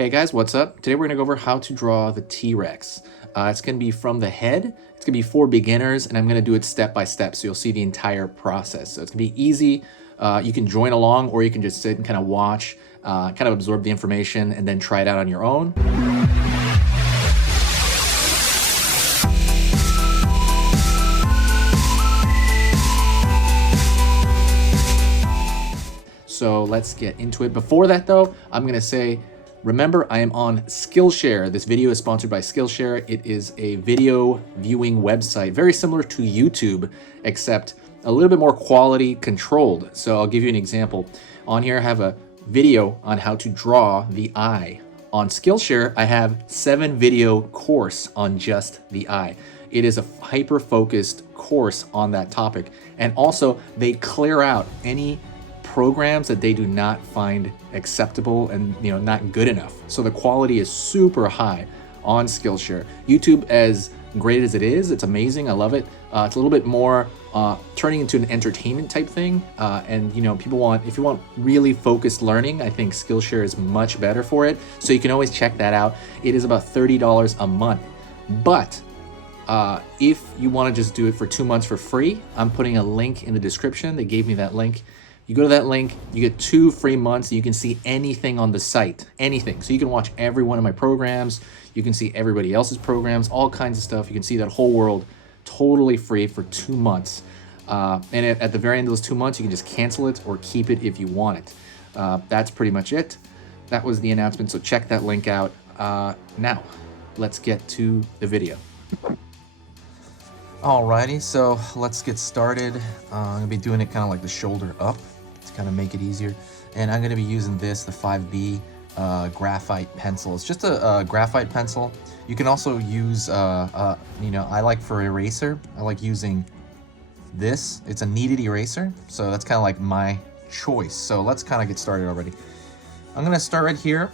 Hey guys, what's up? Today we're going to go over how to draw the T-Rex. It's going to be from the head. It's going to be for beginners, and I'm going to do it step by step so you'll see the entire process. So it's going to be easy. You can join along, or you can just sit and kind of watch, kind of absorb the information, and then try it out on your own. So let's get into it. Before that though, I'm going to say, remember, I am on Skillshare. This video is sponsored by Skillshare. It is a video viewing website, very similar to YouTube, except a little bit more quality controlled. So I'll give you an example. On here, I have a video on how to draw the eye. On Skillshare, I have 7-video course on just the eye. It is a hyper-focused course on that topic. And also, they clear out any programs that they do not find acceptable and not good enough. So the quality is super high on Skillshare. YouTube, as great as it is, it's amazing. I love it. It's a little bit more turning into an entertainment type thing. And people want, if you want really focused learning, I think Skillshare is much better for it. So you can always check that out. It is about $30 a month. But if you want to just do it for 2 months for free, I'm putting a link in the description. They gave me that link. You go to that link, you get 2 free months, and you can see anything on the site, anything. So you can watch every one of my programs, you can see everybody else's programs, all kinds of stuff. You can see that whole world totally free for 2 months. And at the very end of those 2 months, you can just cancel it or keep it if you want it. That's pretty much it. That was the announcement, so check that link out. Now, let's get to the video. Alrighty, so let's get started. I'm gonna be doing it kind of like the shoulder up to kind of make it easier. And I'm gonna be using this, the 5B graphite pencil. It's just a graphite pencil. You can also use, I like for eraser, I like using this. It's a kneaded eraser, so that's kind of like my choice. So let's kind of get started already. I'm gonna start right here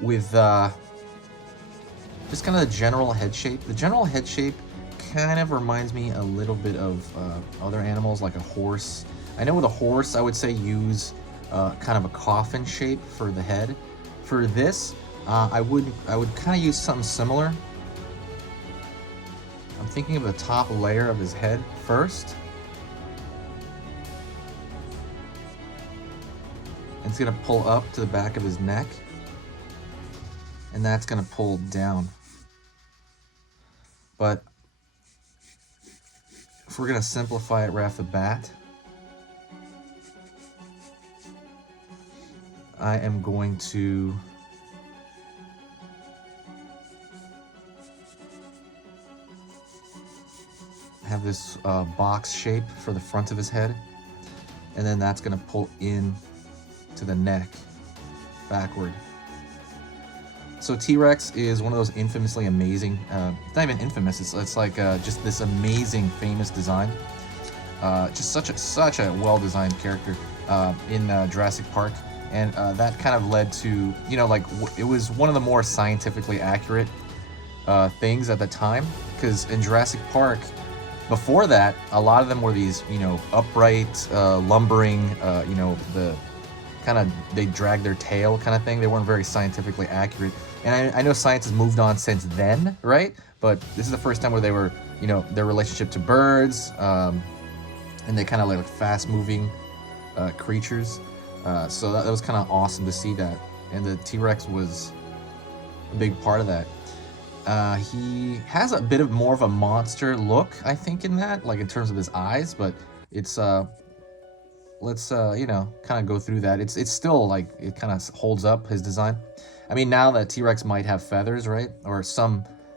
with just kind of the general head shape. The general head shape kind of reminds me a little bit of other animals, like a horse. I know with a horse, I would say use kind of a coffin shape for the head. For this, I would kind of use something similar. I'm thinking of the top layer of his head first. And it's gonna pull up to the back of his neck. And that's gonna pull down. But if we're gonna simplify it right off the bat, I am going to have this box shape for the front of his head, and then that's gonna pull in to the neck backward. So T-Rex is one of those infamously amazing, it's not even infamous, it's like just this amazing, famous design. Just such a well-designed character in Jurassic Park. And that kind of led to, it was one of the more scientifically accurate things at the time. Because in Jurassic Park, before that, a lot of them were these, upright, lumbering, they drag their tail kind of thing. They weren't very scientifically accurate. And I know science has moved on since then, right? But this is the first time where they were, their relationship to birds, and they kind of like fast-moving creatures. So that was kind of awesome to see that. And the T-Rex was a big part of that. He has a bit of more of a monster look, I think, in that, like in terms of his eyes, but it's let's kind of go through that. It's still like it kind of holds up, his design. I mean, now that T-Rex might have feathers, right? Or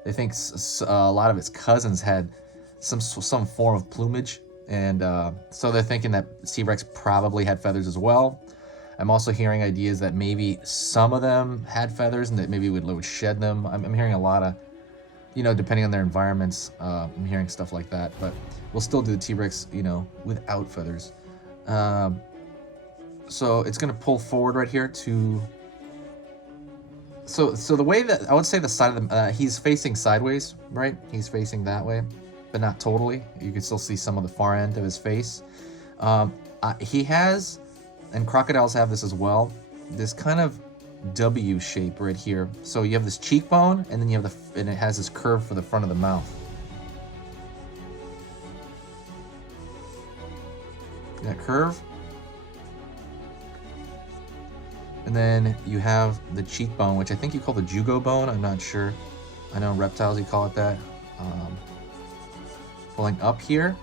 they think a lot of its cousins had some form of plumage, and so they're thinking that T-Rex probably had feathers as well. I'm also hearing ideas that maybe some of them had feathers and that maybe would shed them. I'm hearing a lot of, depending on their environments, I'm hearing stuff like that. But we'll still do the T-Rex, without feathers. So it's gonna pull forward right here to. So the way that I would say the side of the he's facing sideways, right? He's facing that way, but not totally. You can still see some of the far end of his face. He has, and crocodiles have this as well, this kind of W shape right here. So you have this cheekbone, and then you have and it has this curve for the front of the mouth. That curve. And then you have the cheekbone, which I think you call the jugo bone. I'm not sure. I know reptiles, you call it that. Pulling up here.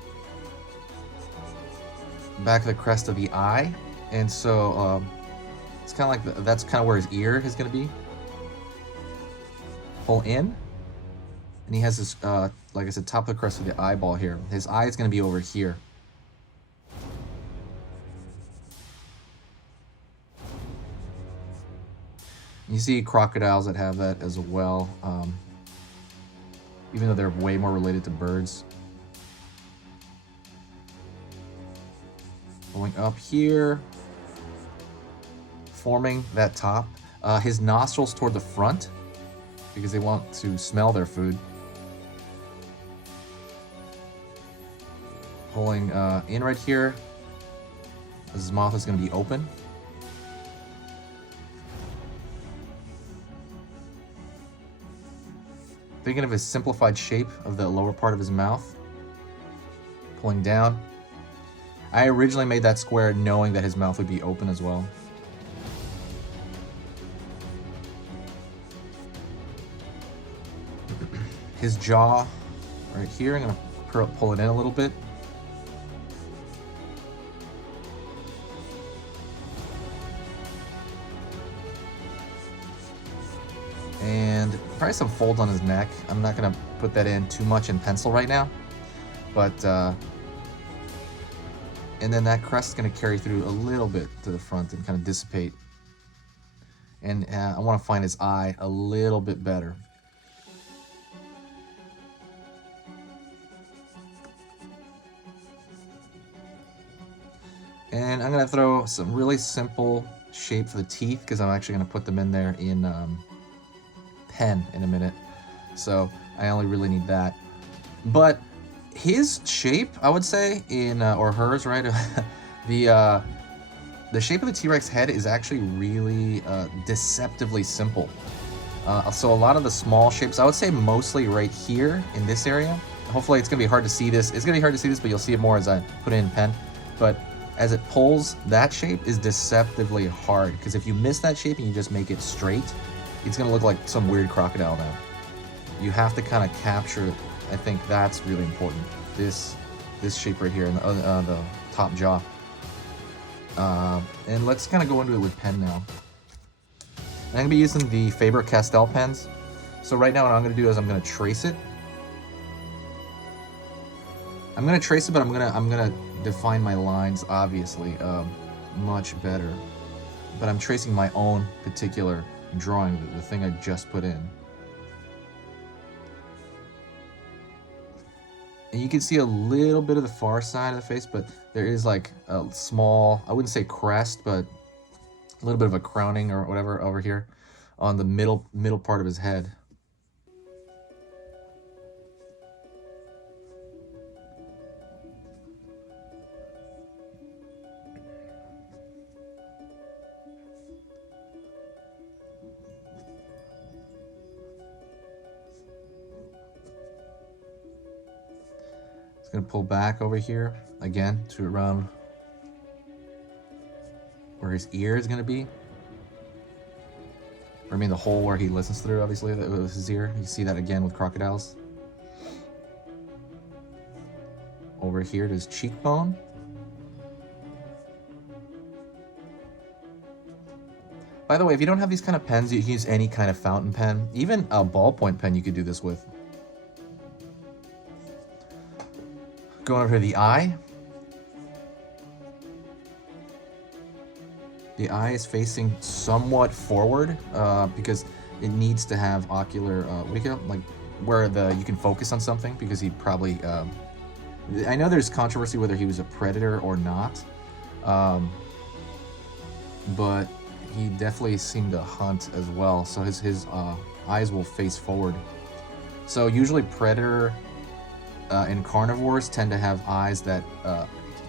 Back of the crest of the eye. And so it's kind of like, that's kind of where his ear is going to be. Pull in. And he has this, like I said, top of the crest of the eyeball here. His eye is going to be over here. You see crocodiles that have that as well, even though they're way more related to birds. Going up here, forming that top. His nostrils toward the front, because they want to smell their food. Pulling in right here. His mouth is going to be open. Thinking of his simplified shape of the lower part of his mouth. Pulling down. I originally made that square knowing that his mouth would be open as well. His jaw right here, I'm gonna pull it in a little bit. And probably some folds on his neck. I'm not gonna put that in too much in pencil right now, but and then that crest is gonna carry through a little bit to the front and kind of dissipate. And I want to find his eye a little bit better. And I'm gonna throw some really simple shape for the teeth, because I'm actually gonna put them in there in pen in a minute, so I only really need that. But his shape, I would say, in or hers, right? The shape of the T-Rex head is actually really deceptively simple. So a lot of the small shapes, I would say mostly right here in this area. Hopefully it's gonna be hard to see this. It's gonna be hard to see this, but you'll see it more as I put it in pen. But as it pulls, that shape is deceptively hard, because if you miss that shape and you just make it straight, it's gonna look like some weird crocodile now. You have to kind of capture, I think that's really important. This shape right here in the top jaw. And let's kind of go into it with pen now. And I'm gonna be using the Faber-Castell pens. So right now what I'm gonna do is I'm gonna trace it. I'm gonna trace it, but I'm gonna define my lines, obviously, much better. But I'm tracing my own particular drawing, the thing I just put in. And you can see a little bit of the far side of the face, but there is like a small, I wouldn't say crest, but a little bit of a crowning or whatever over here on the middle part of his head. It's gonna pull back over here again to around where his ear is gonna be. Or I mean the hole where he listens through, obviously, that was his ear. You see that again with crocodiles. Over here to his cheekbone. By the way, if you don't have these kind of pens, you can use any kind of fountain pen. Even a ballpoint pen you could do this with. Going over to the eye. The eye is facing somewhat forward because it needs to have ocular, what do you call it? Like where you can focus on something, because he probably, I know there's controversy whether he was a predator or not, but he definitely seemed to hunt as well. So his eyes will face forward. So usually predator and carnivores tend to have eyes that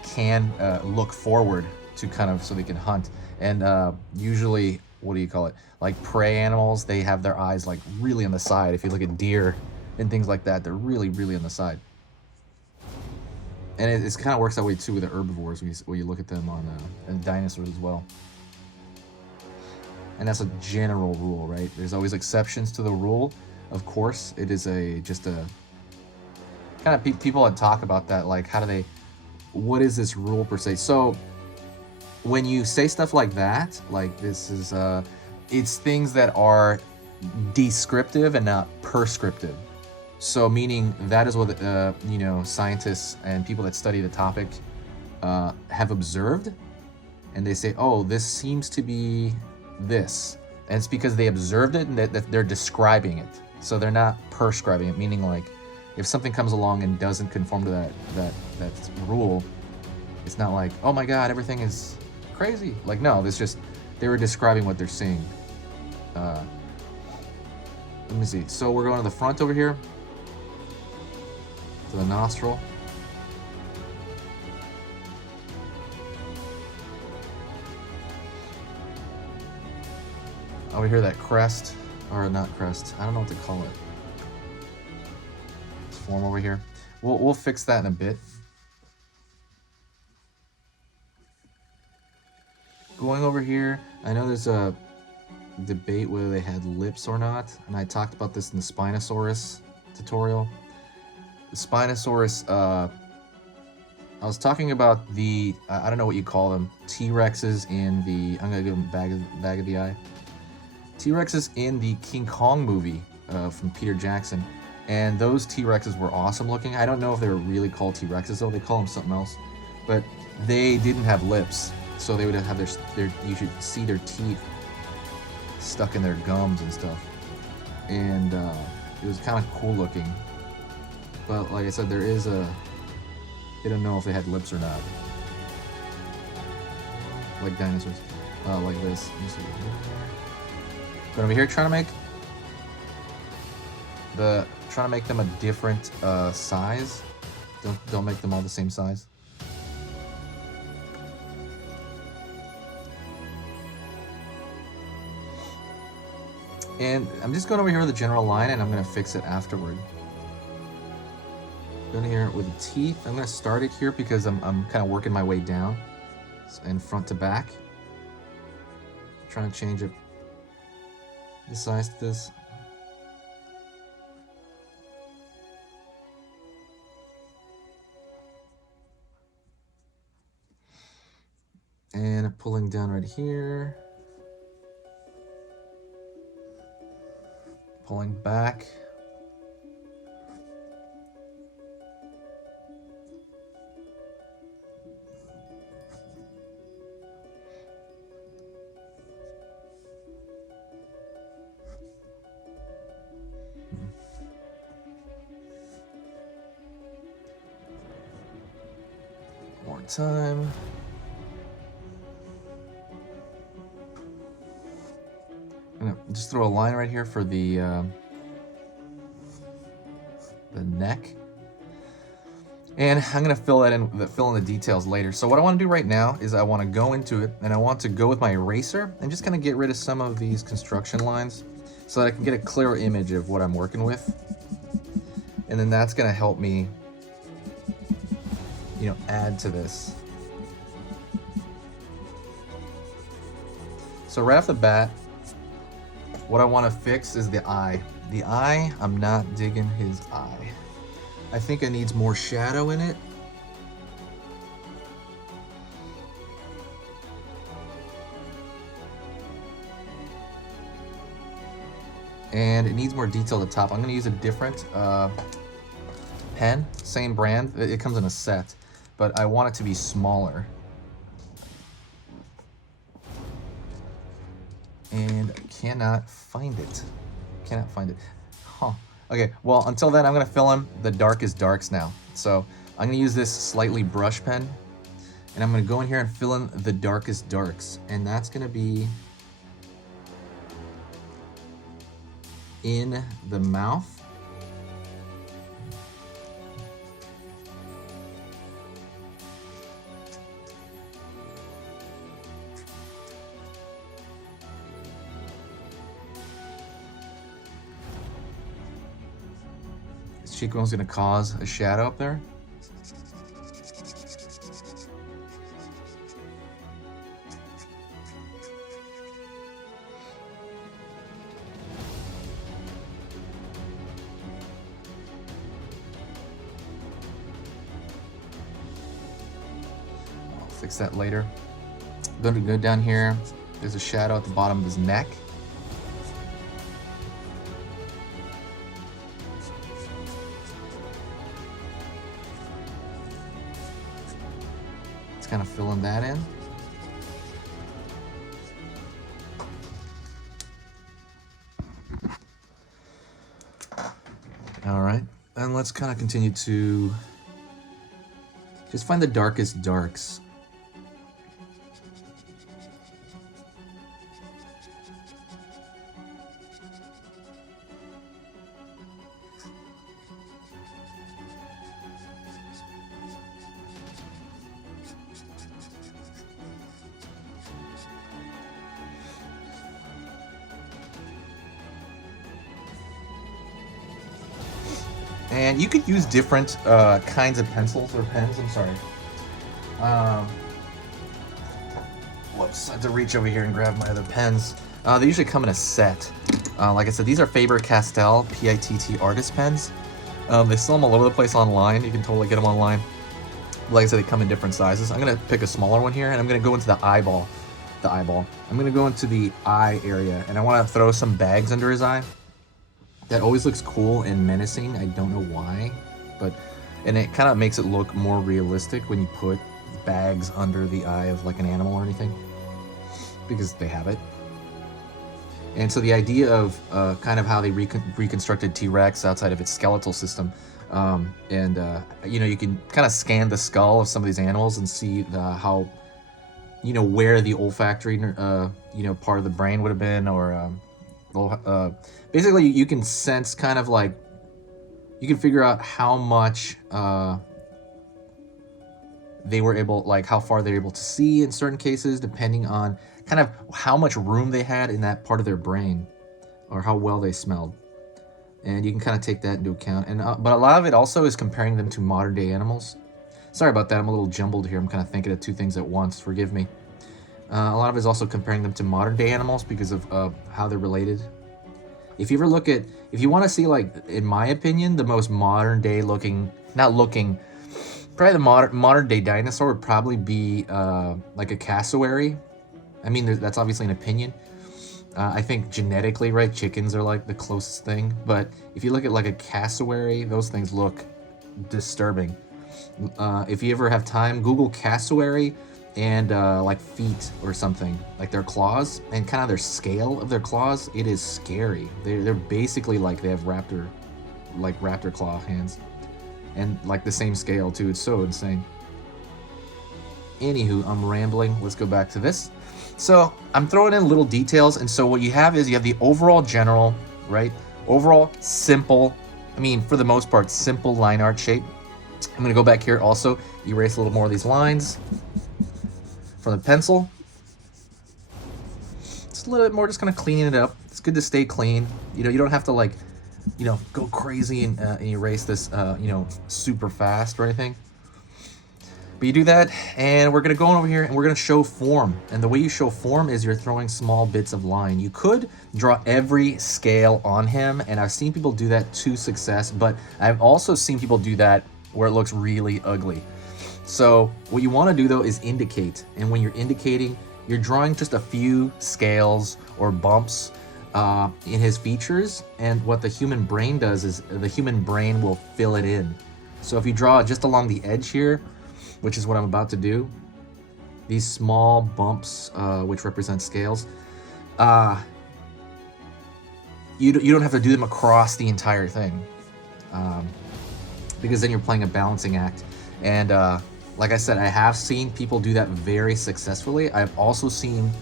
can look forward to kind of, so they can hunt. And usually what do you call it? Like prey animals, they have their eyes like really on the side. If you look at deer and things like that, they're really, really on the side. And it kind of works that way too with the herbivores when you look at them on and dinosaurs as well. And that's a general rule, right? There's always exceptions to the rule. Of course, it is just a kind of people that talk about that, like what is this rule per se? So when you say stuff like that, like this is, it's things that are descriptive and not prescriptive. So meaning that is what, scientists and people that study the topic have observed. And they say, oh, this seems to be this. And it's because they observed it and that they're describing it. So they're not prescribing it, meaning like if something comes along and doesn't conform to that rule, it's not like, oh my God, everything is crazy. Like, no, it's just, they were describing what they're seeing. Let me see. So we're going to the front over here. To the nostril. Over here, that crest, or not crest, I don't know what to call it. This form over here. We'll fix that in a bit. Going over here, I know there's a debate whether they had lips or not, and I talked about this in the Spinosaurus tutorial. The Spinosaurus, I was talking about the, I don't know what you call them, T-Rexes in the, I'm gonna give them bag of the eye. T-Rexes in the King Kong movie from Peter Jackson, and those T-Rexes were awesome looking. I don't know if they were really called T-Rexes though, they call them something else, but they didn't have lips, so they would have their you should see their teeth stuck in their gums and stuff, and it was kind of cool looking. But like I said, there is I don't know if they had lips or not. Like dinosaurs. Like this. Let me see. But over here, trying to make them a different size. Don't make them all the same size. And I'm just going over here with the general line, and I'm going to fix it afterward. Going here with the teeth. I'm going to start it here because I'm kind of working my way down and front to back. Trying to change it the size to this. And pulling down right here. Pulling back. More time. I'm gonna just throw a line right here for the neck, and I'm gonna fill in the details later. So what I want to do right now is I want to go into it, and I want to go with my eraser and just kind of get rid of some of these construction lines, so that I can get a clearer image of what I'm working with, and then that's gonna help me, add to this. So right off the bat, what I want to fix is the eye. The eye, I'm not digging his eye. I think it needs more shadow in it. And it needs more detail at the top. I'm going to use a different pen, same brand. It comes in a set, but I want it to be smaller. And I cannot find it. Huh. Okay, well, until then, I'm going to fill in the darkest darks now. So I'm going to use this slightly brush pen, and I'm going to go in here and fill in the darkest darks. And that's going to be in the mouth. Is cheekbone's gonna cause a shadow up there? I'll fix that later. I'm going to go down here. There's a shadow at the bottom of his neck. Kind of filling that in. All right, and let's kind of continue to just find the darkest darks. And you could use different kinds of pencils or pens. I'm sorry. Whoops, I have to reach over here and grab my other pens. They usually come in a set. Like I said, these are Faber-Castell PITT artist pens. They sell them all over the place online. You can totally get them online. Like I said, they come in different sizes. I'm gonna pick a smaller one here, and I'm gonna go into the eyeball. I'm gonna go into the eye area, and I want to throw some bags under his eye. That always looks cool and menacing. I don't know why, and it kind of makes it look more realistic when you put bags under the eye of like an animal or anything, because they have it. And so the idea of kind of how they reconstructed T-Rex outside of its skeletal system, you know, you can kind of scan the skull of some of these animals and see how, you know, where the olfactory, you know, part of the brain would have been, or basically you can sense kind of like, you can figure out how much they were able, like how far they're able to see in certain cases, depending on kind of how much room they had in that part of their brain, or how well they smelled. And you can kind of take that into account. And but a lot of it also is comparing them to modern day animals. Sorry about that, I'm a little jumbled here. I'm kind of thinking of two things at once, forgive me. A lot of it is also comparing them to modern day animals because of how they're related. If you ever look at, if you want to see, like, in my opinion, the most modern day looking, probably the modern day dinosaur would probably be like a cassowary. I mean, that's obviously an opinion. I think genetically, right, chickens are like the closest thing. But if you look at like a cassowary, those things look disturbing. If you ever have time, Google cassowary and like feet or something, like their claws and kind of their scale of their claws. It is scary. They're basically like they have raptor claw hands, and like the same scale too. It's so insane. Anywho, I'm rambling. Let's go back to this. So I'm throwing in little details, and so what you have is you have the overall general, right? Overall simple, I mean, for the most part, simple line art shape. I'm gonna go back here also, erase a little more of these lines from the pencil. Just a little bit more, just kind of cleaning it up. It's good to stay clean. You know, you don't have to like, you know, go crazy and erase this, you know, super fast or anything. But you do that, and we're gonna go over here and we're gonna show form. And the way you show form is you're throwing small bits of line. You could draw every scale on him, and I've seen people do that to success, but I've also seen people do that where it looks really ugly. So what you wanna do though is indicate. And when you're indicating, you're drawing just a few scales or bumps in his features. And what the human brain does is the human brain will fill it in. So if you draw just along the edge here, which is what I'm about to do, these small bumps, which represent scales, you don't have to do them across the entire thing, because then you're playing a balancing act. And like I said, I have seen people do that very successfully. I've also seen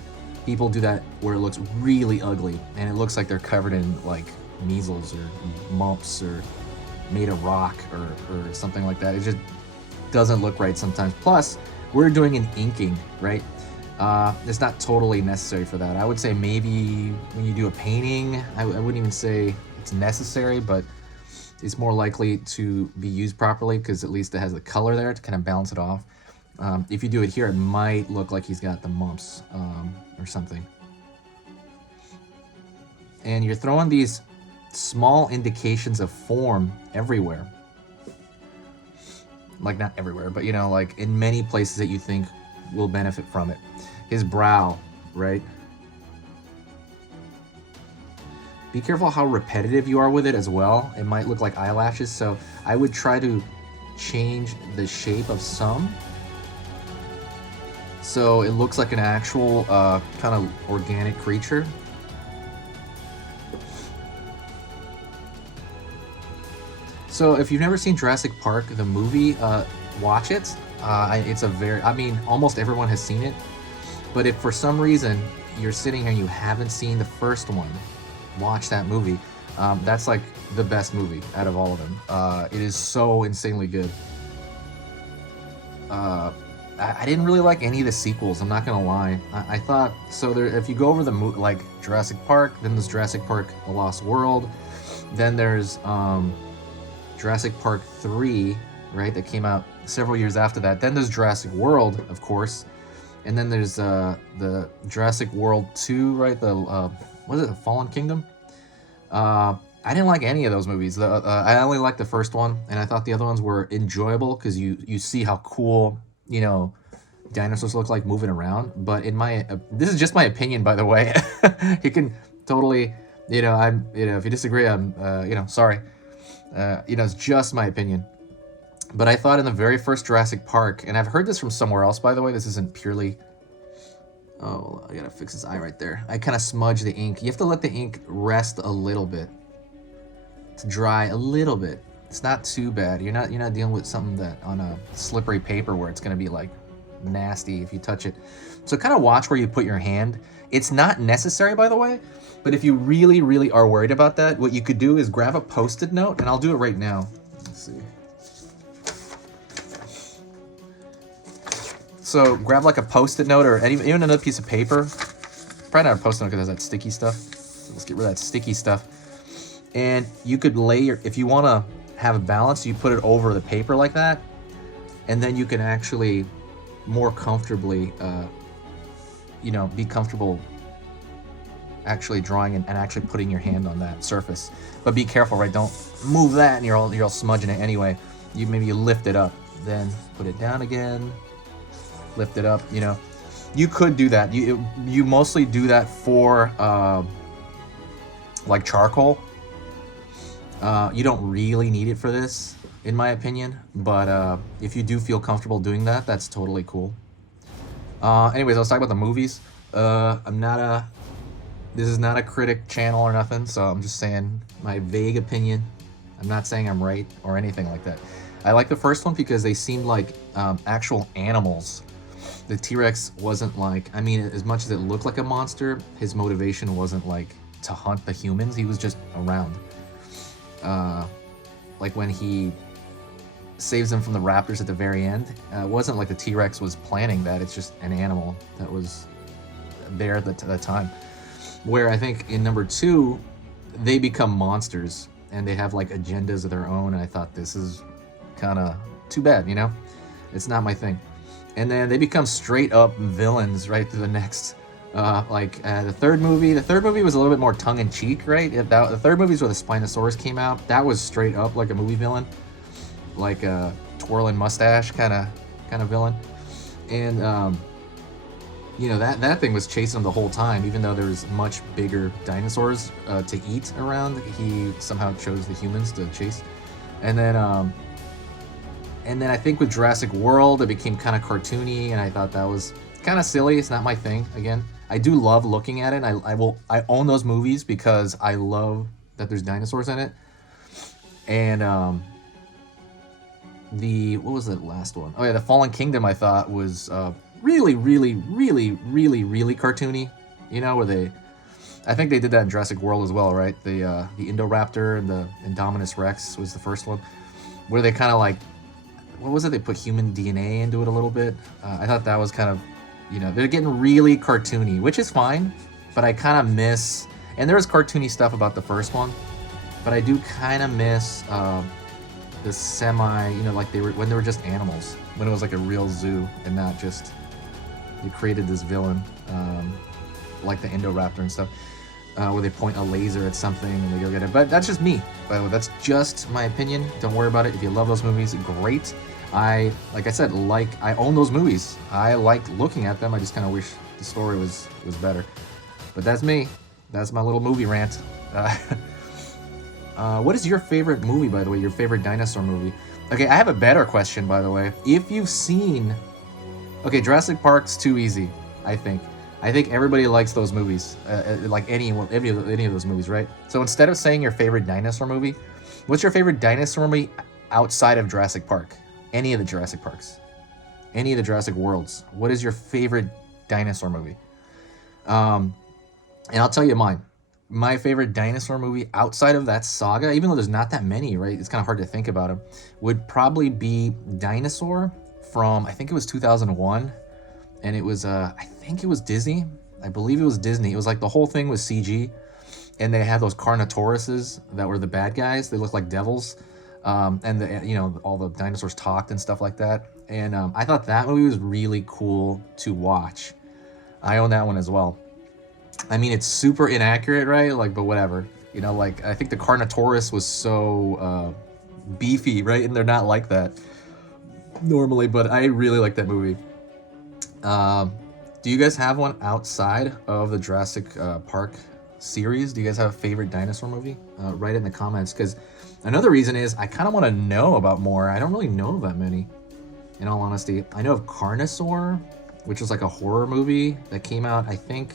people do that where it looks really ugly, and it looks like they're covered in like measles or mumps or made of rock or something like that. It just doesn't look right sometimes. Plus, we're doing an inking, right? It's not totally necessary for that. I would say maybe when you do a painting, I wouldn't even say it's necessary, but is more likely to be used properly because at least it has the color there to kind of balance it off. If you do it here, it might look like he's got the mumps or something. And you're throwing these small indications of form everywhere. Like, not everywhere, but, you know, like in many places that you think will benefit from it. His brow, right? Be careful how repetitive you are with it as well. It might look like eyelashes, so I would try to change the shape of some so it looks like an actual kind of organic creature. So if you've never seen Jurassic Park, the movie, watch it. It's a very, I mean, almost everyone has seen it. But if for some reason you're sitting here and you haven't seen the first one, watch that movie. That's like the best movie out of all of them. It is so insanely good. I didn't really like any of the sequels, I'm not gonna lie. I thought, so there, if you go over the like Jurassic Park, then there's Jurassic Park The Lost World, then there's Jurassic Park 3, right, that came out several years after that. Then there's Jurassic World, of course, and then there's the Jurassic World 2, right, the what is it, the Fallen Kingdom? I didn't like any of those movies. I only liked the first one, and I thought the other ones were enjoyable because you see how cool, you know, dinosaurs look like moving around. But in my this is just my opinion, by the way. You can totally, you know, if you disagree, I'm you know, sorry. You know, it's just my opinion. But I thought in the very first Jurassic Park, and I've heard this from somewhere else, by the way, this isn't purely... Oh, I gotta fix his eye right there. I kind of smudge the ink. You have to let the ink rest a little bit. To dry a little bit. It's not too bad. You're not dealing with something that on a slippery paper where it's gonna be like nasty if you touch it. So kind of watch where you put your hand. It's not necessary, by the way, but if you really, really are worried about that, what you could do is grab a Post-it note, and I'll do it right now. Let's see. So grab like a Post-it note or even another piece of paper. Probably not a Post-it note because it has that sticky stuff. So let's get rid of that sticky stuff. And you could lay your, if you want to have a balance, you put it over the paper like that, and then you can actually more comfortably, you know, be comfortable actually drawing and actually putting your hand on that surface. But be careful, right? Don't move that and you're all smudging it anyway. Maybe you lift it up, then put it down again, lift it up, you know. You could do that. You mostly do that for like charcoal. You don't really need it for this, in my opinion, but if you do feel comfortable doing that, that's totally cool. Anyways, let's talk about the movies. This is not a critic channel or nothing, so I'm just saying my vague opinion. I'm not saying I'm right or anything like that. I like the first one because they seemed like actual animals. The T-Rex wasn't like, I mean, as much as it looked like a monster, his motivation wasn't like to hunt the humans. He was just around. Like when he saves them from the raptors at the very end, it wasn't like the T-Rex was planning that. It's just an animal that was there at the time. Where I think in number 2, they become monsters and they have like agendas of their own. And I thought this is kind of too bad, you know? It's not my thing. And then they become straight up villains right through the next, the third movie. The third movie was a little bit more tongue in cheek, right? The third movie is where the Spinosaurus came out. That was straight up like a movie villain, like a twirling mustache kind of villain. And you know, that thing was chasing him the whole time, even though there was much bigger dinosaurs to eat around. He somehow chose the humans to chase. And then I think with Jurassic World, it became kind of cartoony, and I thought that was kind of silly. It's not my thing. Again, I do love looking at it. I own those movies because I love that there's dinosaurs in it. And what was the last one? Oh yeah, the Fallen Kingdom I thought was really cartoony. You know, where I think they did that in Jurassic World as well, right? The Indoraptor and the Indominus Rex was the first one, where they kind of like, what was it? They put human DNA into it a little bit. I thought that was kind of, you know, they're getting really cartoony, which is fine, but I kind of miss, and there was cartoony stuff about the first one, but I do kind of miss the semi, you know, like when they were just animals, when it was like a real zoo and not just they created this villain, like the Indoraptor and stuff, where they point a laser at something and they go get it. But that's just me, by the way. That's just my opinion. Don't worry about it. If you love those movies, great. Like I said, I own those movies. I like looking at them. I just kind of wish the story was better. But that's me. That's my little movie rant. What is your favorite movie, by the way? Your favorite dinosaur movie? Okay, I have a better question, by the way. If you've seen... Okay, Jurassic Park's too easy, I think. I think everybody likes those movies, like any of those movies, right? So instead of saying your favorite dinosaur movie, what's your favorite dinosaur movie outside of Jurassic Park? Any of the Jurassic Parks, any of the Jurassic Worlds. What is your favorite dinosaur movie? And I'll tell you mine. My favorite dinosaur movie outside of that saga, even though there's not that many, right? It's kind of hard to think about them, would probably be Dinosaur from, I think it was 2001. And it was, I think it was Disney. I believe it was Disney. It was like the whole thing was CG. And they had those Carnotauruses that were the bad guys. They looked like devils. And all the dinosaurs talked and stuff like that. And I thought that movie was really cool to watch. I own that one as well. I mean, it's super inaccurate, right? Like, but whatever. You know, like, I think the Carnotaurus was so beefy, right? And they're not like that normally, but I really like that movie. Do you guys have one outside of the Jurassic Park series? Do you guys have a favorite dinosaur movie? Write it in the comments, because another reason is I kind of want to know about more. I don't really know that many, in all honesty. I know of Carnosaur, which was like a horror movie that came out, I think,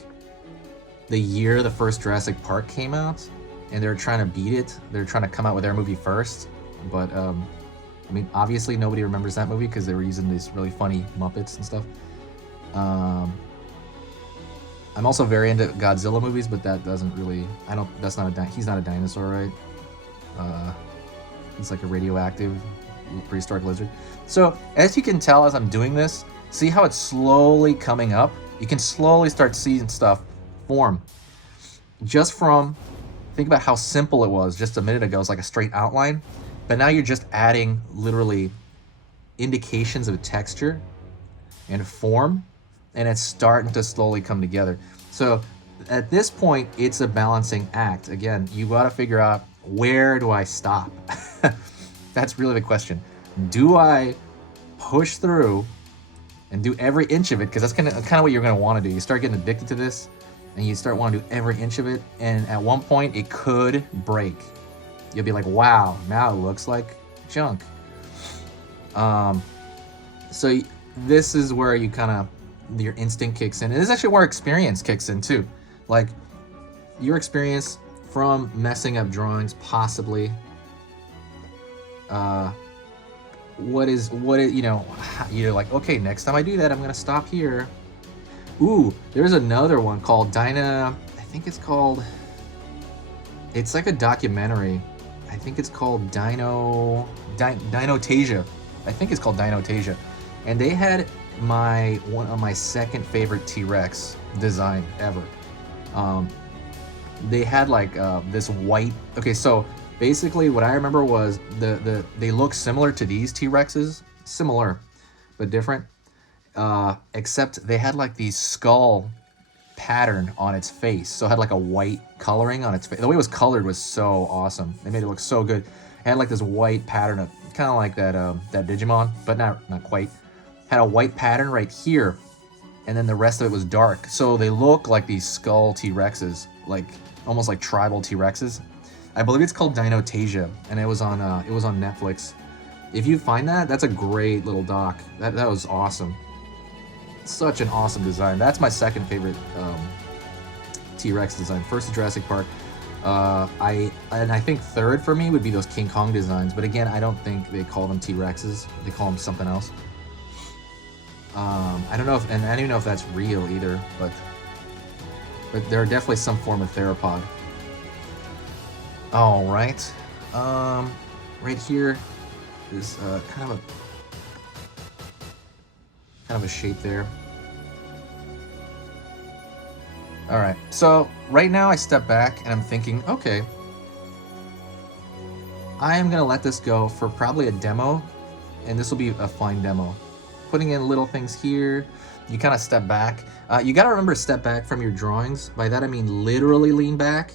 the year the first Jurassic Park came out, and they're trying to beat it. They're trying to come out with their movie first, but I mean, obviously nobody remembers that movie because they were using these really funny Muppets and stuff. I'm also very into Godzilla movies, but that doesn't really, he's not a dinosaur, right? He's like a radioactive prehistoric lizard. So as you can tell, as I'm doing this, see how it's slowly coming up? You can slowly start seeing stuff form. Just from, think about how simple it was just a minute ago. It's like a straight outline, but now you're just adding literally indications of texture and form, and it's starting to slowly come together. So at this point, it's a balancing act. Again, you got to figure out, where do I stop? That's really the question. Do I push through and do every inch of it? Because that's kind of what you're going to want to do. You start getting addicted to this, and you start wanting to do every inch of it, and at one point, it could break. You'll be like, wow, now it looks like junk. So this is where you kind of, your instinct kicks in. And this is actually where experience kicks in too. Like, your experience from messing up drawings, possibly. You're like, okay, next time I do that, I'm gonna stop here. Ooh, there's another one called it's like a documentary. I think it's called Dinotasia. I think it's called Dinotasia. And they had one of my second favorite T-Rex design ever. They had like this white, okay, so basically what I remember was they look similar to these T-Rexes, similar but different, except they had like the skull pattern on its face, so it had like a white coloring on its face. The way it was colored was so awesome. They made it look so good. It had like this white pattern of kind of like that Digimon, but not quite. Had a white pattern right here, and then the rest of it was dark. So they look like these skull T-Rexes, like almost like tribal T-Rexes. I believe it's called Dinotasia, and it was on Netflix. If you find that, that's a great little doc. That was awesome. Such an awesome design. That's my second favorite T-Rex design. First is Jurassic Park. I think third for me would be those King Kong designs. But again, I don't think they call them T-Rexes. They call them something else. I don't know if that's real either, but they're definitely some form of theropod. All right, right here is kind of a shape there. All right, so right now I step back and I'm thinking, okay, I am gonna let this go for probably a demo, and this will be a fine demo. Putting in little things here, you kind of step back. You gotta remember to step back from your drawings. By that I mean literally lean back.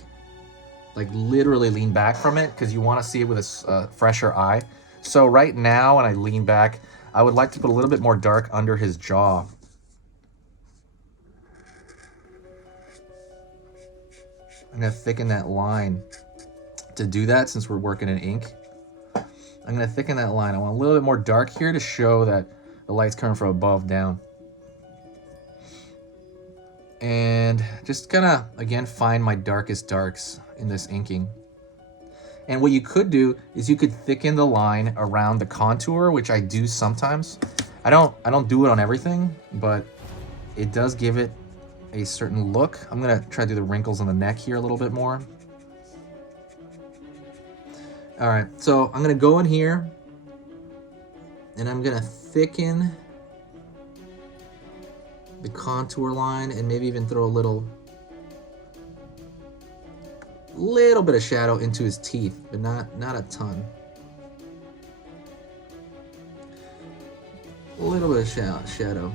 Like literally lean back from it, because you wanna see it with a fresher eye. So right now, when I lean back, I would like to put a little bit more dark under his jaw. I'm gonna thicken that line. To do that, since we're working in ink, I'm gonna thicken that line. I want a little bit more dark here to show that the light's coming from above down. And just gonna, again, find my darkest darks in this inking. And what you could do is you could thicken the line around the contour, which I do sometimes. I don't do it on everything, but it does give it a certain look. I'm gonna try to do the wrinkles on the neck here a little bit more. All right, so I'm gonna go in here and I'm gonna thicken the contour line and maybe even throw a little bit of shadow into his teeth, but not a ton. A little bit of shadow.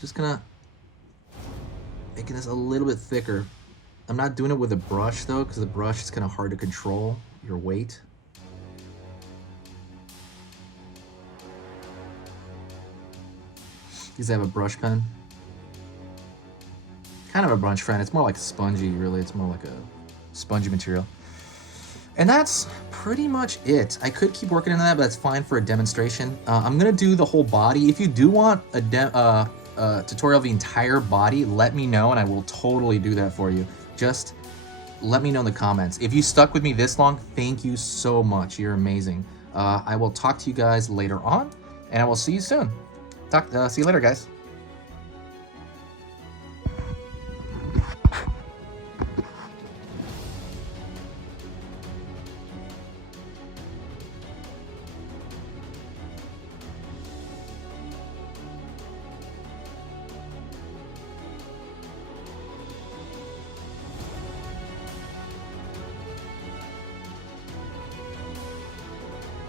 Just gonna making this a little bit thicker. I'm not doing it with a brush though, because the brush is kind of hard to control your weight. Because I have a brush pen. Kind of a brush pen. It's more like spongy, really. It's more like a spongy material. And that's pretty much it. I could keep working on that, but that's fine for a demonstration. I'm gonna do the whole body. If you do want a tutorial of the entire body, let me know and I will totally do that for you. Just let me know in the comments. If you stuck with me this long, thank you so much. You're amazing. I will talk to you guys later on, and I will see you soon. See you later, guys.